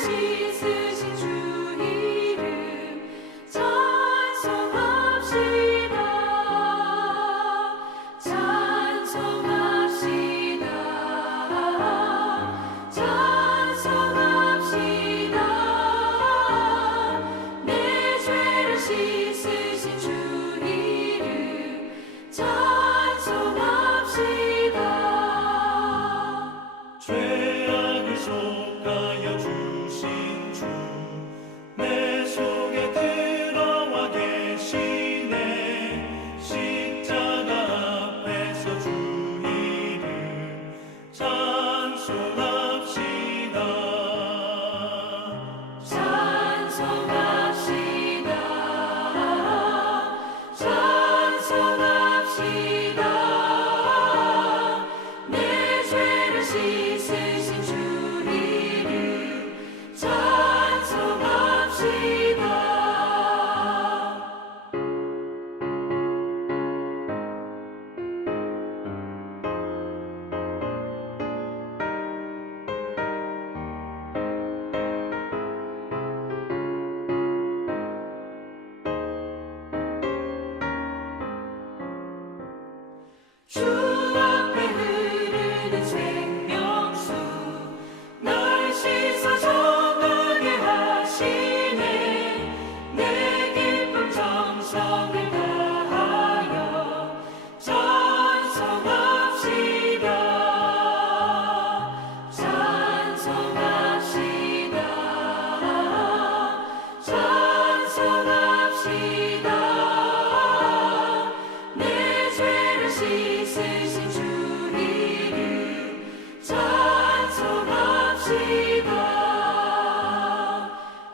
씻으신 주 이름 찬송합시다. 찬송합시다. 찬송합시다. 내 죄를 씻으신 주 이름 찬송합시다. 죄악을 속하여 주신 주 내 속에 들어와 계시네. 십자가 앞에서 주 이름 찬송합시다. 찬송합시다. 찬송합시다. 내 죄를 씻으신 주 이름 찬송합시다. 주 앞에 흐르는 생명수 날 씻어 정하게 하시네. 내 기쁨 정성을 다하여 찬송합시다. 찬송합시다. 찬송합시다. 내 죄를 씻으신 주 이름 찬송합시다.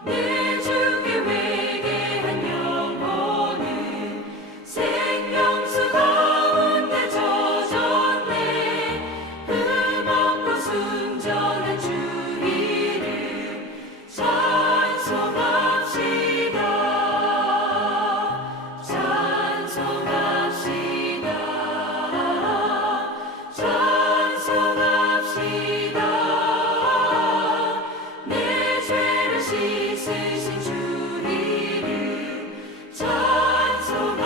내 주께 회개한 영혼은 생명수 가운데 젖었네. 흠없고 순전한 주 이름 찬송합시다. 찬송합시다. 찬송합시다. 내 죄를 씻으신 주 이름 찬송합시다.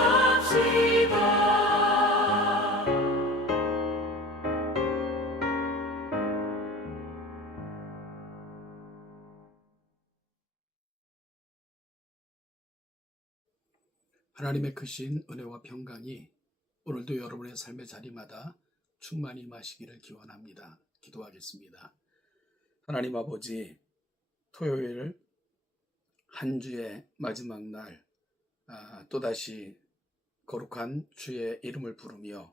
하나님의 크신 은혜와 평강이 오늘도 여러분의 삶의 자리마다 충만히 임하시기를 기원합니다. 기도하겠습니다. 하나님 아버지, 토요일 한 주의 마지막 날 또다시 거룩한 주의 이름을 부르며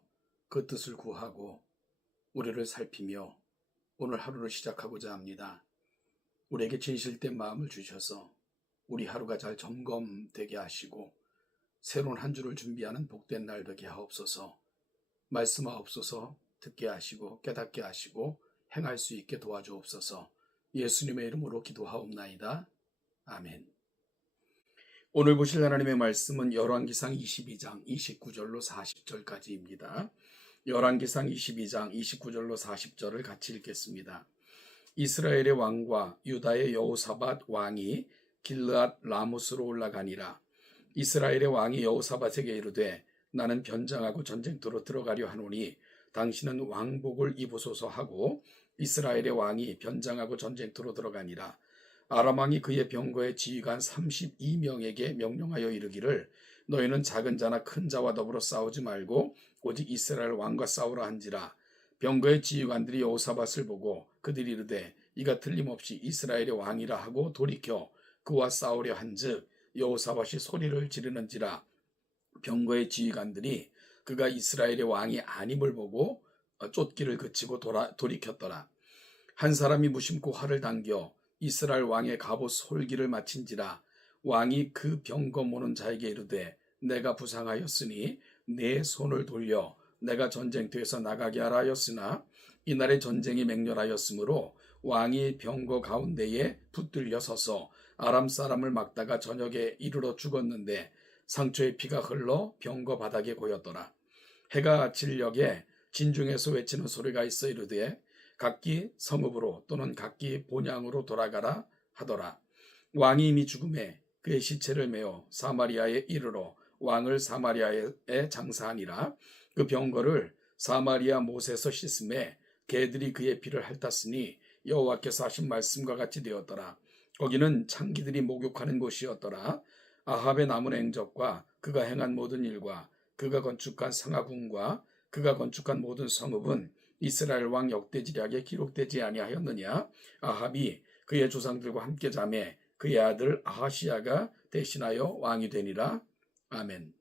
그 뜻을 구하고 우리를 살피며 오늘 하루를 시작하고자 합니다. 우리에게 진실된 마음을 주셔서 우리 하루가 잘 점검되게 하시고 새로운 한 주를 준비하는 복된 날 되게 하옵소서. 말씀하옵소서. 듣게 하시고 깨닫게 하시고 행할 수 있게 도와주옵소서. 예수님의 이름으로 기도하옵나이다. 아멘. 오늘 보실 하나님의 말씀은 열왕기상 22장 29절로 40절까지입니다. 열왕기상 22장 29절로 40절을 같이 읽겠습니다. 이스라엘의 왕과 유다의 여호사밧 왕이 길르앗 라못으로 올라가니라. 이스라엘의 왕이 여호사밧에게 이르되 나는 변장하고 전쟁터로 들어가려 하노니 당신은 왕복을 입으소서 하고 이스라엘의 왕이 변장하고 전쟁터로 들어가니라. 아람 왕이 그의 병거의 지휘관 32명에게 명령하여 이르기를 너희는 작은 자나 큰 자와 더불어 싸우지 말고 오직 이스라엘 왕과 싸우라 한지라. 병거의 지휘관들이 여호사밧을 보고 그들이 이르되 이가 틀림없이 이스라엘의 왕이라 하고 돌이켜 그와 싸우려 한즉 여호사밧이 소리를 지르는지라. 병거의 지휘관들이 그가 이스라엘의 왕이 아님을 보고 쫓기를 그치고 돌이켰더라. 한 사람이 무심코 활을 당겨 이스라엘 왕의 갑옷 솔기를 마친지라. 왕이 그 병거 모는 자에게 이르되 내가 부상하였으니 내 손을 돌려 내가 전쟁터에서 나가게 하라 하였으나 이날의 전쟁이 맹렬하였으므로 왕이 병거 가운데에 붙들려 서서 아람 사람을 막다가 저녁에 이르러 죽었는데 상처의 피가 흘러 병거 바닥에 고였더라. 해가 질 력에 진중에서 외치는 소리가 있어 이르되 각기 성읍으로 또는 각기 본향으로 돌아가라 하더라. 왕이 이미 죽음에 그의 시체를 메어 사마리아에 이르러 왕을 사마리아에 장사하니라. 그 병거를 사마리아 못에서 씻음에 개들이 그의 피를 핥았으니 여호와께서 하신 말씀과 같이 되었더라. 거기는 창기들이 목욕하는 곳이었더라. 아합의 남은 행적과 그가 행한 모든 일과 그가 건축한 상하궁과 그가 건축한 모든 성읍은 이스라엘 왕 역대지략에 기록되지 아니하였느냐. 아합이 그의 조상들과 함께 자매 그의 아들 아하시야가 대신하여 왕이 되니라. 아멘.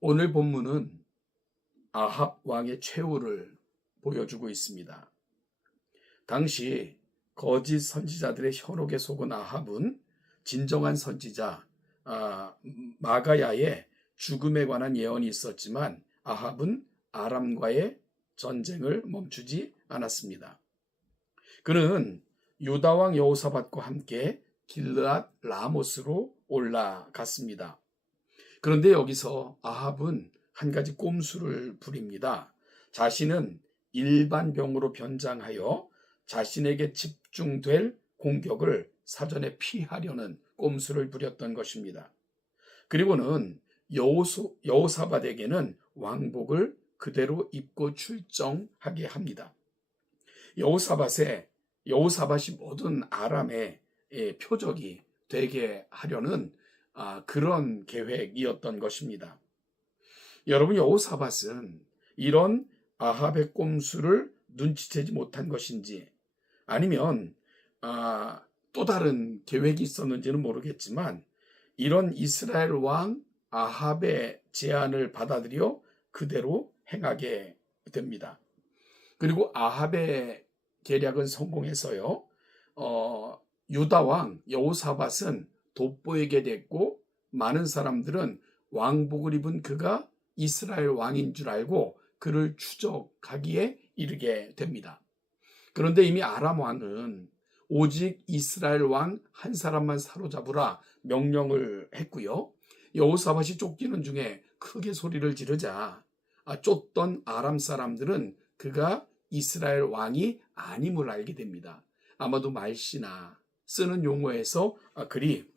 오늘 본문은 아합 왕의 최후를 보여주고 있습니다. 당시 거짓 선지자들의 현혹에 속은 아합은 진정한 선지자 마가야의 죽음에 관한 예언이 있었지만 아합은 아람과의 전쟁을 멈추지 않았습니다. 그는 유다 왕 여호사밧과 함께 길르앗 라모스로 올라갔습니다. 그런데 여기서 아합은 한 가지 꼼수를 부립니다. 자신은 일반 병으로 변장하여 자신에게 집중될 공격을 사전에 피하려는 꼼수를 부렸던 것입니다. 그리고는 여호사밧에게는 왕복을 그대로 입고 출정하게 합니다. 여호사밧이 모든 아람의 표적이 되게 하려는 그런 계획이었던 것입니다. 여러분, 여호사밧은 이런 아합의 꼼수를 눈치채지 못한 것인지 아니면 또 다른 계획이 있었는지는 모르겠지만 이런 이스라엘 왕 아합의 제안을 받아들여 그대로 행하게 됩니다. 그리고 아합의 계략은 성공해서요. 유다 왕 여호사밧은 돋보이게 됐고 많은 사람들은 왕복을 입은 그가 이스라엘 왕인 줄 알고 그를 추적하기에 이르게 됩니다. 그런데 이미 아람 왕은 오직 이스라엘 왕 한 사람만 사로잡으라 명령을 했고요. 여호사밧이 쫓기는 중에 크게 소리를 지르자 쫓던 아람 사람들은 그가 이스라엘 왕이 아님을 알게 됩니다. 아마도 말씨나 쓰는 용어에서 그리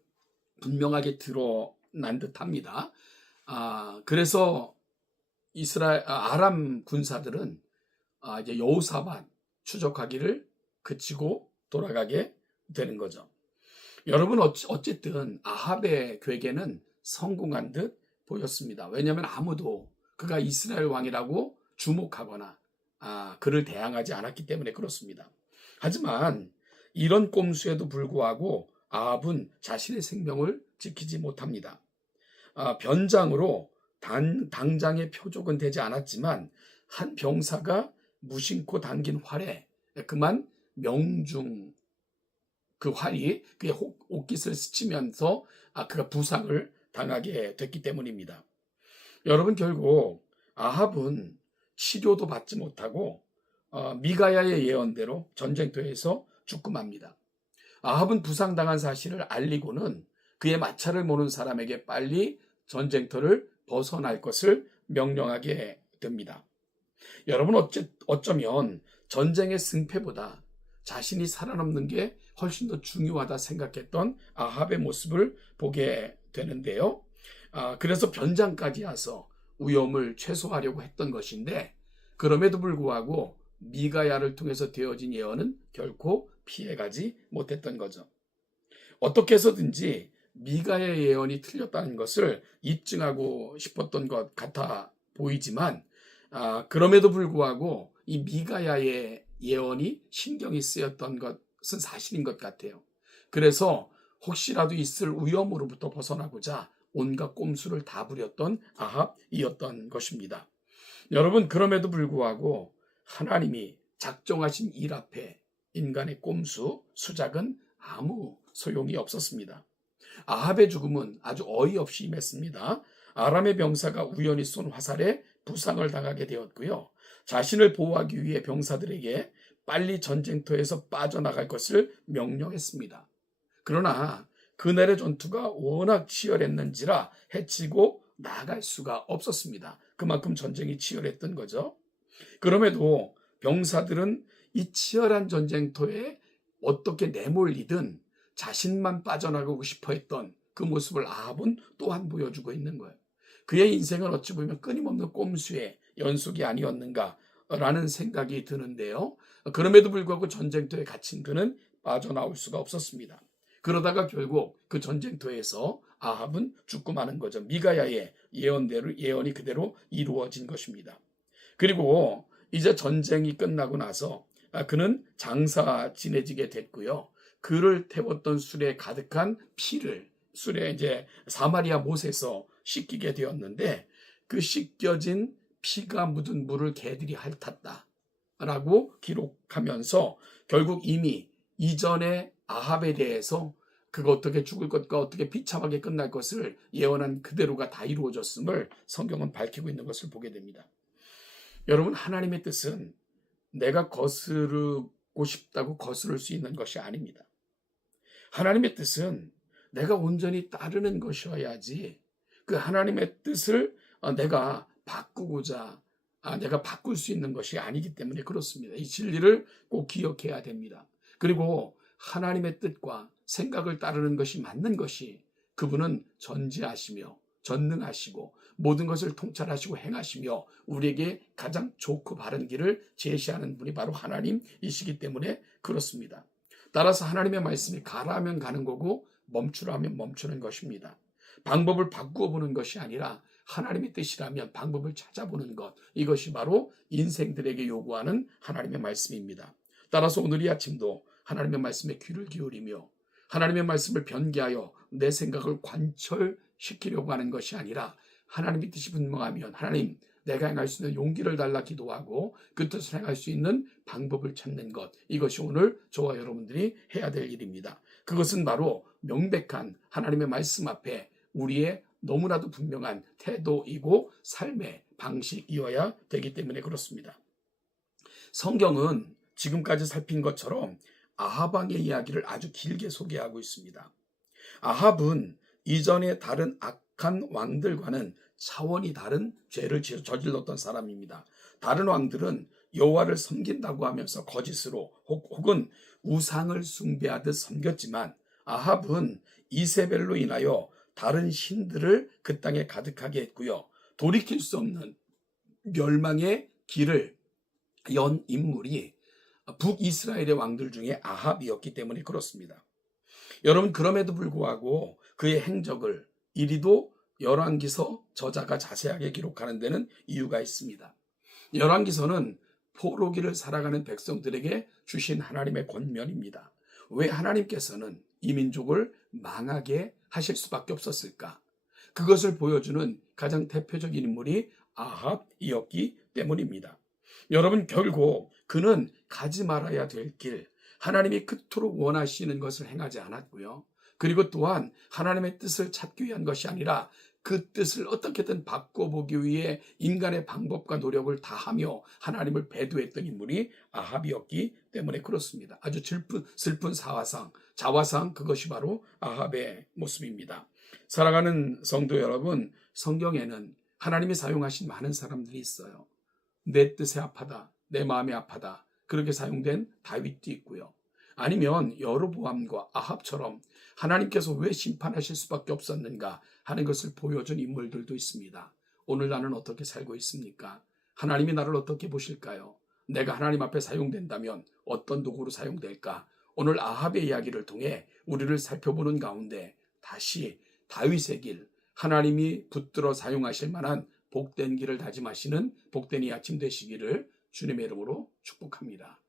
분명하게 드러난 듯합니다. 그래서 아람 군사들은 이제 여호사밧 추적하기를 그치고 돌아가게 되는 거죠. 여러분, 어쨌든 아합의 계획에는 성공한 듯 보였습니다. 왜냐하면 아무도 그가 이스라엘 왕이라고 주목하거나 그를 대항하지 않았기 때문에 그렇습니다. 하지만 이런 꼼수에도 불구하고 아합은 자신의 생명을 지키지 못합니다. 변장으로 당장의 표적은 되지 않았지만 한 병사가 무심코 당긴 활에 그만 명중 그 활이 그의 옷깃을 스치면서 그가 부상을 당하게 됐기 때문입니다. 여러분, 결국 아합은 치료도 받지 못하고 미가야의 예언대로 전쟁터에서 죽고 맙니다. 아합은 부상당한 사실을 알리고는 그의 마차를 모는 사람에게 빨리 전쟁터를 벗어날 것을 명령하게 됩니다. 여러분, 어쩌면 전쟁의 승패보다 자신이 살아남는 게 훨씬 더 중요하다 생각했던 아합의 모습을 보게 되는데요. 그래서 변장까지 해서 위험을 최소화하려고 했던 것인데 그럼에도 불구하고 미가야를 통해서 되어진 예언은 결코 피해가지 못했던 거죠. 어떻게 해서든지 미가야의 예언이 틀렸다는 것을 입증하고 싶었던 것 같아 보이지만 그럼에도 불구하고 이 미가야의 예언이 신경이 쓰였던 것은 사실인 것 같아요. 그래서 혹시라도 있을 위험으로부터 벗어나고자 온갖 꼼수를 다 부렸던 아합이었던 것입니다. 여러분, 그럼에도 불구하고 하나님이 작정하신 일 앞에 인간의 꼼수, 수작은 아무 소용이 없었습니다. 아합의 죽음은 아주 어이없이 임했습니다. 아람의 병사가 우연히 쏜 화살에 부상을 당하게 되었고요. 자신을 보호하기 위해 병사들에게 빨리 전쟁터에서 빠져나갈 것을 명령했습니다. 그러나 그날의 전투가 워낙 치열했는지라 해치고 나갈 수가 없었습니다. 그만큼 전쟁이 치열했던 거죠. 그럼에도 병사들은 이 치열한 전쟁터에 어떻게 내몰리든 자신만 빠져나가고 싶어 했던 그 모습을 아합은 또한 보여주고 있는 거예요. 그의 인생은 어찌 보면 끊임없는 꼼수의 연속이 아니었는가라는 생각이 드는데요. 그럼에도 불구하고 전쟁터에 갇힌 그는 빠져나올 수가 없었습니다. 그러다가 결국 그 전쟁터에서 아합은 죽고 마는 거죠. 미가야의 예언이 그대로 이루어진 것입니다. 그리고 이제 전쟁이 끝나고 나서 그는 장사 지내지게 됐고요. 그를 태웠던 술에 가득한 피를 술에 이제 사마리아 못에서 씻기게 되었는데 그 씻겨진 피가 묻은 물을 개들이 핥았다라고 기록하면서 결국 이미 이전에 아합에 대해서 그가 어떻게 죽을 것과 어떻게 비참하게 끝날 것을 예언한 그대로가 다 이루어졌음을 성경은 밝히고 있는 것을 보게 됩니다. 여러분, 하나님의 뜻은 내가 거스르고 싶다고 거스를 수 있는 것이 아닙니다. 하나님의 뜻은 내가 온전히 따르는 것이어야지 그 하나님의 뜻을 내가 바꾸고자 내가 바꿀 수 있는 것이 아니기 때문에 그렇습니다. 이 진리를 꼭 기억해야 됩니다. 그리고 하나님의 뜻과 생각을 따르는 것이 맞는 것이 그분은 전지하시며 전능하시고 모든 것을 통찰하시고 행하시며 우리에게 가장 좋고 바른 길을 제시하는 분이 바로 하나님이시기 때문에 그렇습니다. 따라서 하나님의 말씀이 가라 하면 가는 거고 멈추라 하면 멈추는 것입니다. 방법을 바꾸어 보는 것이 아니라 하나님의 뜻이라면 방법을 찾아보는 것, 이것이 바로 인생들에게 요구하는 하나님의 말씀입니다. 따라서 오늘 이 아침도 하나님의 말씀에 귀를 기울이며 하나님의 말씀을 변개하여 내 생각을 관철시키려고 하는 것이 아니라 하나님의 뜻이 분명하면 하나님, 내가 행할 수 있는 용기를 달라 기도하고 그 뜻을 행할 수 있는 방법을 찾는 것, 이것이 오늘 저와 여러분들이 해야 될 일입니다. 그것은 바로 명백한 하나님의 말씀 앞에 우리의 너무나도 분명한 태도이고 삶의 방식이어야 되기 때문에 그렇습니다. 성경은 지금까지 살핀 것처럼 아합 왕의 이야기를 아주 길게 소개하고 있습니다. 아합은 이전의 다른 악한 왕들과는 차원이 다른 죄를 저질렀던 사람입니다. 다른 왕들은 여호와를 섬긴다고 하면서 거짓으로 혹은 우상을 숭배하듯 섬겼지만 아합은 이세벨로 인하여 다른 신들을 그 땅에 가득하게 했고요. 돌이킬 수 없는 멸망의 길을 연 인물이 북이스라엘의 왕들 중에 아합이었기 때문에 그렇습니다. 여러분, 그럼에도 불구하고 그의 행적을 이리도 열왕기서 저자가 자세하게 기록하는 데는 이유가 있습니다. 열왕기서는 포로기를 살아가는 백성들에게 주신 하나님의 권면입니다. 왜 하나님께서는 이 민족을 망하게 하실 수밖에 없었을까? 그것을 보여주는 가장 대표적인 인물이 아합이었기 때문입니다. 여러분, 결국 그는 가지 말아야 될 길, 하나님이 그토록 원하시는 것을 행하지 않았고요. 그리고 또한 하나님의 뜻을 찾기 위한 것이 아니라 그 뜻을 어떻게든 바꿔보기 위해 인간의 방법과 노력을 다하며 하나님을 배도했던 인물이 아합이었기 때문에 그렇습니다. 아주 슬픈 자화상 그것이 바로 아합의 모습입니다. 사랑하는 성도 여러분, 성경에는 하나님이 사용하신 많은 사람들이 있어요. 내 뜻에 합하다, 내 마음에 합하다, 그렇게 사용된 다윗도 있고요. 아니면 여로보암과 아합처럼 하나님께서 왜 심판하실 수밖에 없었는가 하는 것을 보여준 인물들도 있습니다. 오늘 나는 어떻게 살고 있습니까? 하나님이 나를 어떻게 보실까요? 내가 하나님 앞에 사용된다면 어떤 도구로 사용될까? 오늘 아합의 이야기를 통해 우리를 살펴보는 가운데 다시 다윗의 길, 하나님이 붙들어 사용하실 만한 복된 길을 다짐하시는 복된 이 아침 되시기를 주님의 이름으로 축복합니다.